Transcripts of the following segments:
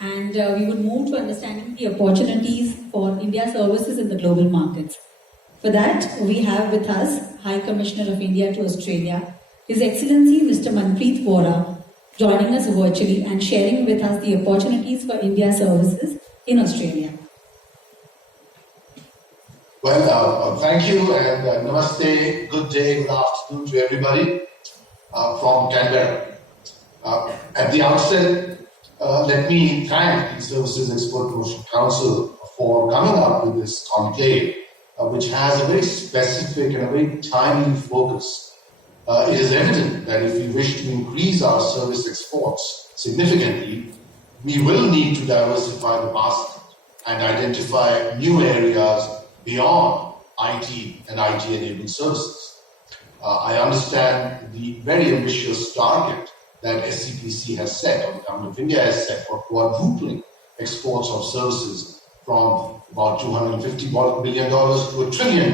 and we would move to understanding the opportunities for India's services in the global markets. For that, we have with us High Commissioner of India to Australia, His Excellency Mr. Manpreet Vohra, joining us virtually and sharing with us the opportunities for India services in Australia. Well, thank you and namaste, good day, good afternoon to everybody from Canberra. At the outset, let me thank the Services Export Promotion Council for coming up with this conclave, which has a very specific and a very timely focus. It is evident that if we wish to increase our service exports significantly, we will need to diversify the basket and identify new areas beyond IT and IT-enabled services. I understand the very ambitious target that SEPC has set, or the Government of India has set, for quadrupling exports of services from about $250 billion to $1 trillion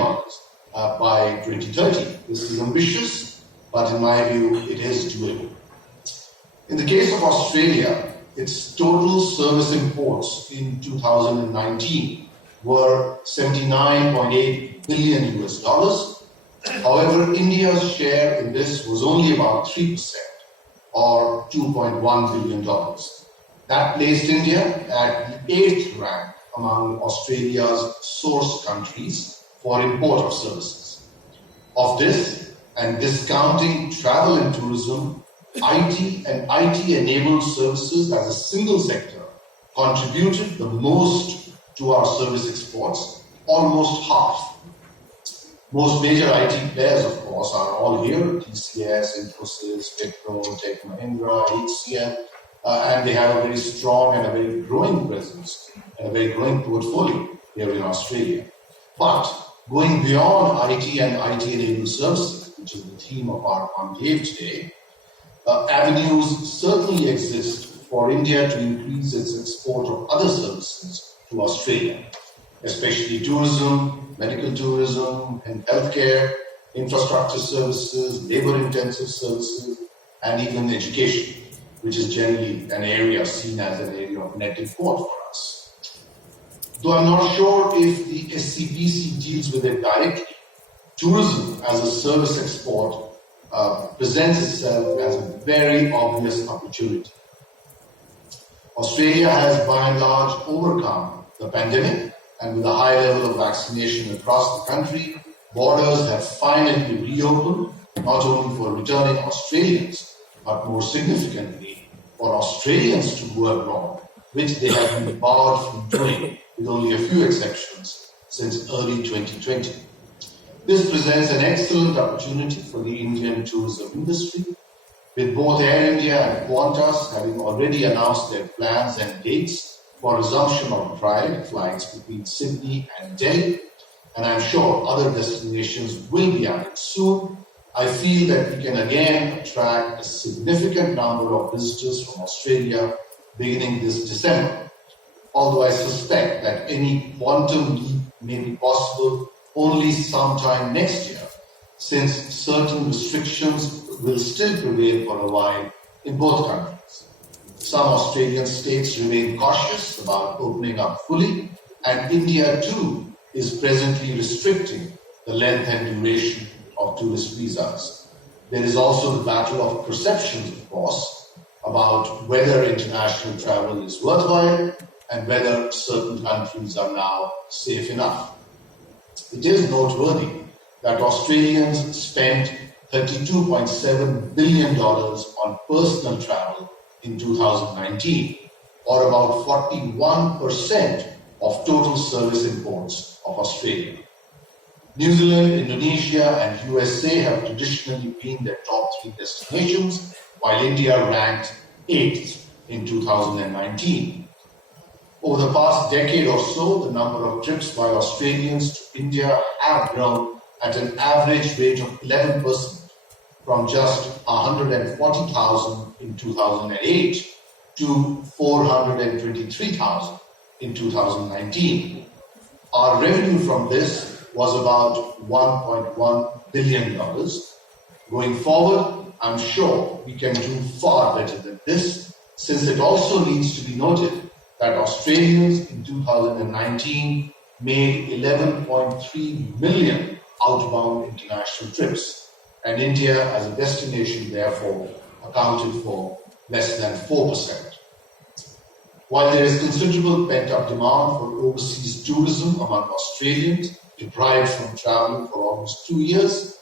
by 2030. This is ambitious, but in my view, it is doable. In the case of Australia, its total service imports in 2019 were $79.8 billion US. However, India's share in this was only about 3%, or $2.1 billion. That placed India at the 8th rank among Australia's source countries for import of services. Of this, and discounting travel and tourism, IT and IT-enabled services as a single sector contributed the most to our service exports, almost half. Most major IT players, of course, are all here: TCS, Infosys, Wipro, Tech Mahindra, HCL, and they have a very strong and a very growing presence and a very growing portfolio here in Australia. But going beyond IT and IT-enabled services, which is the theme of our conclave today, avenues certainly exist for India to increase its export of other services to Australia, especially tourism, medical tourism, and healthcare, infrastructure services, labor-intensive services, and even education, which is generally an area seen as an area of net import for us. Though I'm not sure if the SEPC deals with it directly, tourism as a service export presents itself as a very obvious opportunity. Australia has by and large overcome the pandemic, and with a high level of vaccination across the country, borders have finally reopened, not only for returning Australians, but more significantly for Australians to go abroad, which they have been barred from doing, with only a few exceptions, since early 2020. This presents an excellent opportunity for the Indian tourism industry, with both Air India and Qantas having already announced their plans and dates for resumption of trial flights between Sydney and Delhi, and I'm sure other destinations will be added soon. I feel that we can again attract a significant number of visitors from Australia beginning this December, although I suspect that any quantum leap may be possible only sometime next year, since certain restrictions will still prevail for a while in both countries. Some Australian states remain cautious about opening up fully, and India too is presently restricting the length and duration of tourist visas. There is also the battle of perceptions, of course, about whether international travel is worthwhile and whether certain countries are now safe enough. It is noteworthy that Australians spent $32.7 billion on personal travel in 2019, or about 41% of total service imports of Australia. New Zealand, Indonesia, and USA have traditionally been their top 3 destinations, while India ranked 8th in 2019. Over the past decade or so, the number of trips by Australians to India have grown at an average rate of 11%, from just 140,000 in 2008 to 423,000 in 2019. Our revenue from this was about $1.1 billion. Going forward, I'm sure we can do far better than this, since it also needs to be noted that Australians in 2019 made 11.3 million outbound international trips, and India as a destination therefore accounted for less than 4%. While there is considerable pent-up demand for overseas tourism among Australians deprived from travel for almost 2 years,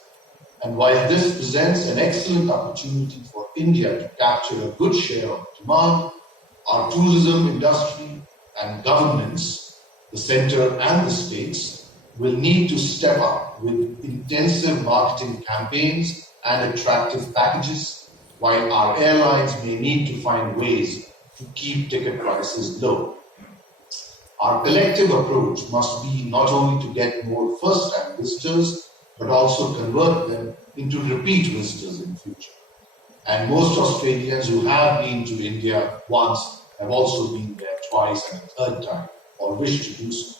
and while this presents an excellent opportunity for India to capture a good share of demand, our tourism industry and governments, the centre and the states, will need to step up with intensive marketing campaigns and attractive packages, while our airlines may need to find ways to keep ticket prices low. Our collective approach must be not only to get more first-time visitors, but also convert them into repeat visitors in future. And most Australians who have been to India once have also been there twice and a third time, or wish to do so.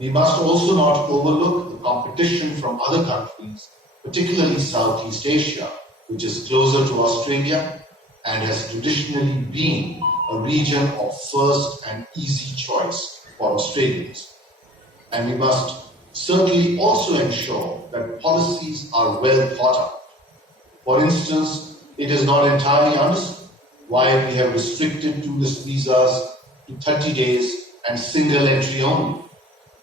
We must also not overlook the competition from other countries, particularly Southeast Asia, which is closer to Australia and has traditionally been a region of first and easy choice for Australians. And we must certainly also ensure that policies are well thought out. For instance, it is not entirely understood why we have restricted tourist visas to 30 days and single entry only,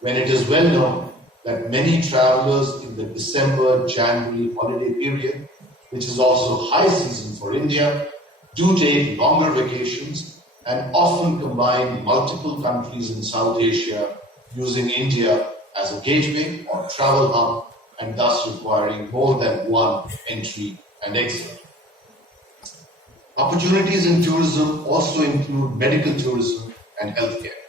when it is well known that many travelers in the December-January holiday period, which is also high season for India, do take longer vacations and often combine multiple countries in South Asia, using India as a gateway or travel hub, and thus requiring more than one entry and exit. Opportunities in tourism also include medical tourism and healthcare.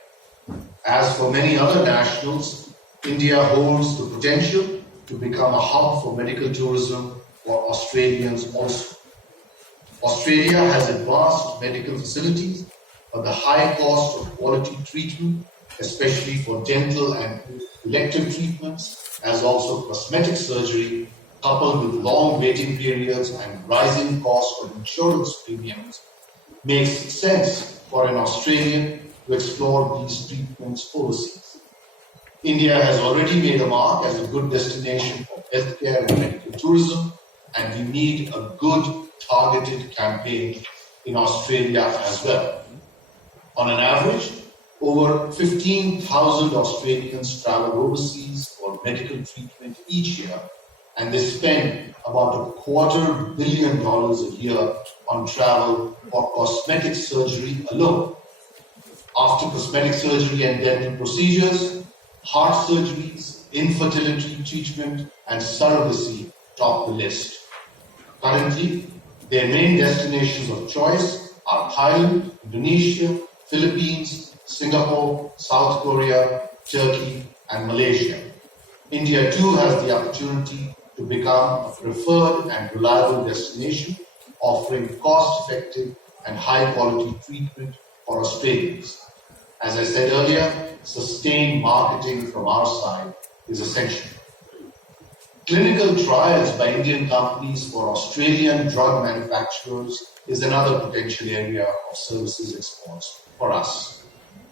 As for many other nationals, India holds the potential to become a hub for medical tourism for Australians also. Australia has advanced medical facilities, but the high cost of quality treatment, especially for dental and elective treatments, as also cosmetic surgery, coupled with long waiting periods and rising costs for insurance premiums, makes sense for an Australian to explore these treatments overseas. India has already made a mark as a good destination for healthcare and medical tourism, and we need a good targeted campaign in Australia as well. On an average, over 15,000 Australians travel overseas for medical treatment each year, and they spend about $250 million a year on travel for cosmetic surgery alone. After cosmetic surgery and dental procedures, heart surgeries, infertility treatment, and surrogacy top the list. Currently, their main destinations of choice are Thailand, Indonesia, Philippines, Singapore, South Korea, Turkey, and Malaysia. India too has the opportunity to become a preferred and reliable destination, offering cost-effective and high-quality treatment for Australians. As I said earlier, sustained marketing from our side is essential. Clinical trials by Indian companies for Australian drug manufacturers is another potential area of services exports for us.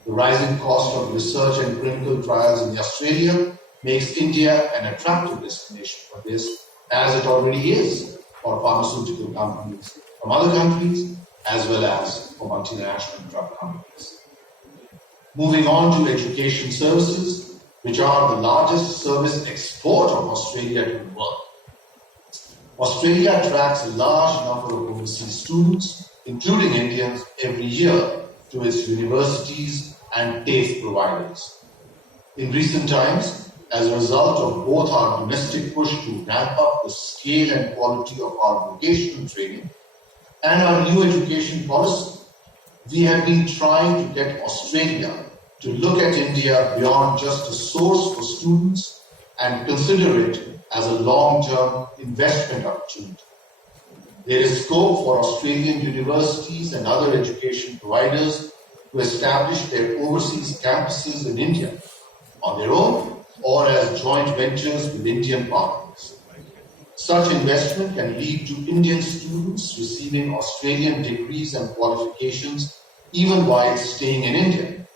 The rising cost of research and clinical trials in Australia makes India an attractive destination for this, as it already is for pharmaceutical companies from other countries, as well as for multinational drug companies. Moving on to education services, which are the largest service export of Australia to the world. Australia attracts a large number of overseas students, including Indians, every year to its universities and TAFE providers. In recent times, as a result of both our domestic push to ramp up the scale and quality of our vocational training and our new education policy, we have been trying to get Australia to look at India beyond just a source for students and consider it as a long-term investment opportunity. There is scope for Australian universities and other education providers to establish their overseas campuses in India on their own or as joint ventures with Indian partners. Such investment can lead to Indian students receiving Australian degrees and qualifications even while staying in India.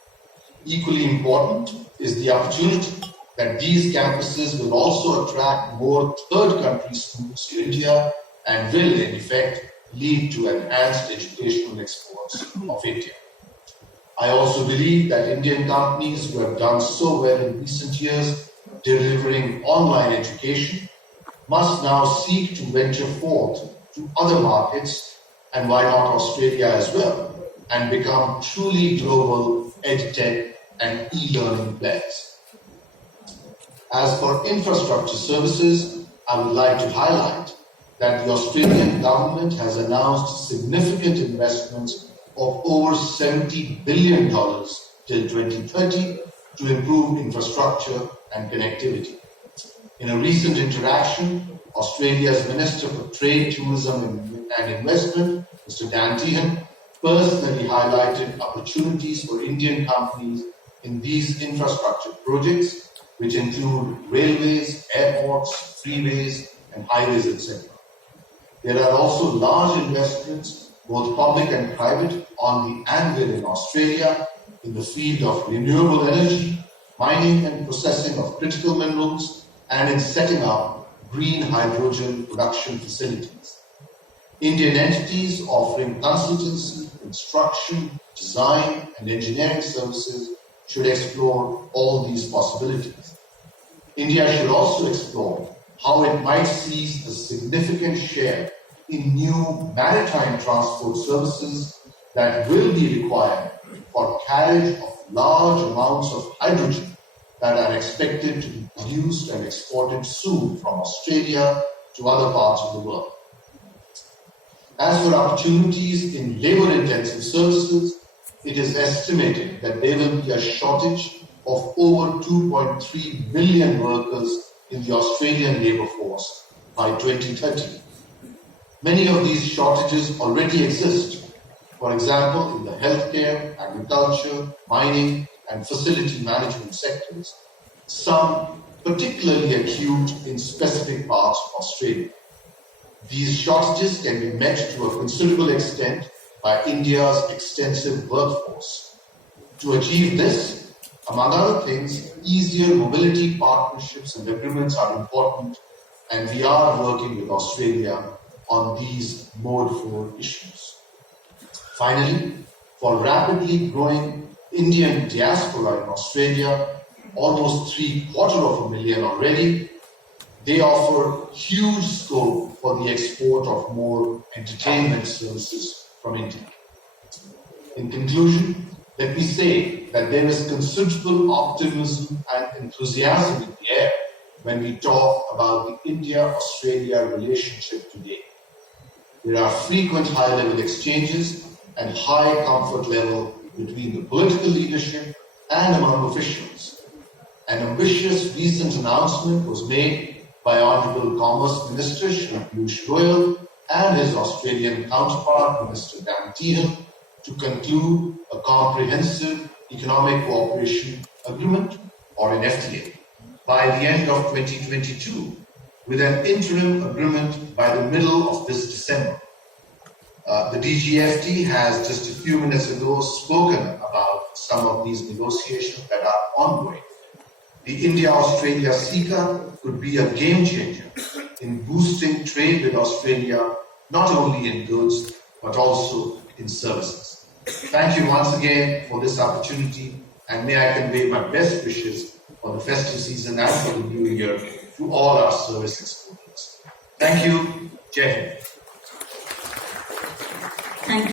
Equally important is the opportunity that these campuses will also attract more third country students to India and will, in effect, lead to enhanced educational exports of India. I also believe that Indian companies who have done so well in recent years delivering online education must now seek to venture forth to other markets, and why not Australia as well, and become truly global edtech and e-learning players. As for infrastructure services, I would like to highlight that the Australian government has announced significant investments of over $70 billion till 2030 to improve infrastructure and connectivity. In a recent interaction, Australia's Minister for Trade, Tourism and Investment, Mr. Dan Tehan, personally highlighted opportunities for Indian companies in these infrastructure projects, which include railways, airports, freeways, and highways, etc. There are also large investments, both public and private, on the anvil in Australia in the field of renewable energy, mining and processing of critical minerals, and in setting up green hydrogen production facilities. Indian entities offering consultancy, construction, design, and engineering services should explore all these possibilities. India should also explore how it might seize a significant share in new maritime transport services that will be required for carriage of large amounts of hydrogen that are expected to be produced and exported soon from Australia to other parts of the world. As for opportunities in labor-intensive services, it is estimated that there will be a shortage of over 2.3 million workers in the Australian labour force by 2030. Many of these shortages already exist, for example, in the healthcare, agriculture, mining, and facility management sectors, some particularly acute in specific parts of Australia. These shortages can be met to a considerable extent by India's extensive workforce. To achieve this, among other things, easier mobility partnerships and agreements are important, and we are working with Australia on these Mode 4 issues. Finally, for rapidly growing Indian diaspora in Australia, almost 750,000 already, they offer huge scope for the export of more entertainment services from India. In conclusion, let me say that there is considerable optimism and enthusiasm in the air when we talk about the India-Australia relationship today. There are frequent high-level exchanges and high comfort level between the political leadership and among officials. An ambitious recent announcement was made by Honourable Commerce Minister Shri Piyush Goyal and his Australian counterpart, Minister Dan Tehan, to conclude a comprehensive economic cooperation agreement, or an FTA, by the end of 2022, with an interim agreement by the middle of this December. The DGFT has just a few minutes ago spoken about some of these negotiations that are ongoing. The India-Australia CECA could be a game changer in boosting trade with Australia, not only in goods, but also in services. Thank you once again for this opportunity, and may I convey my best wishes for the festive season and for the new year to all our service exporters. Thank you. Jai Hind.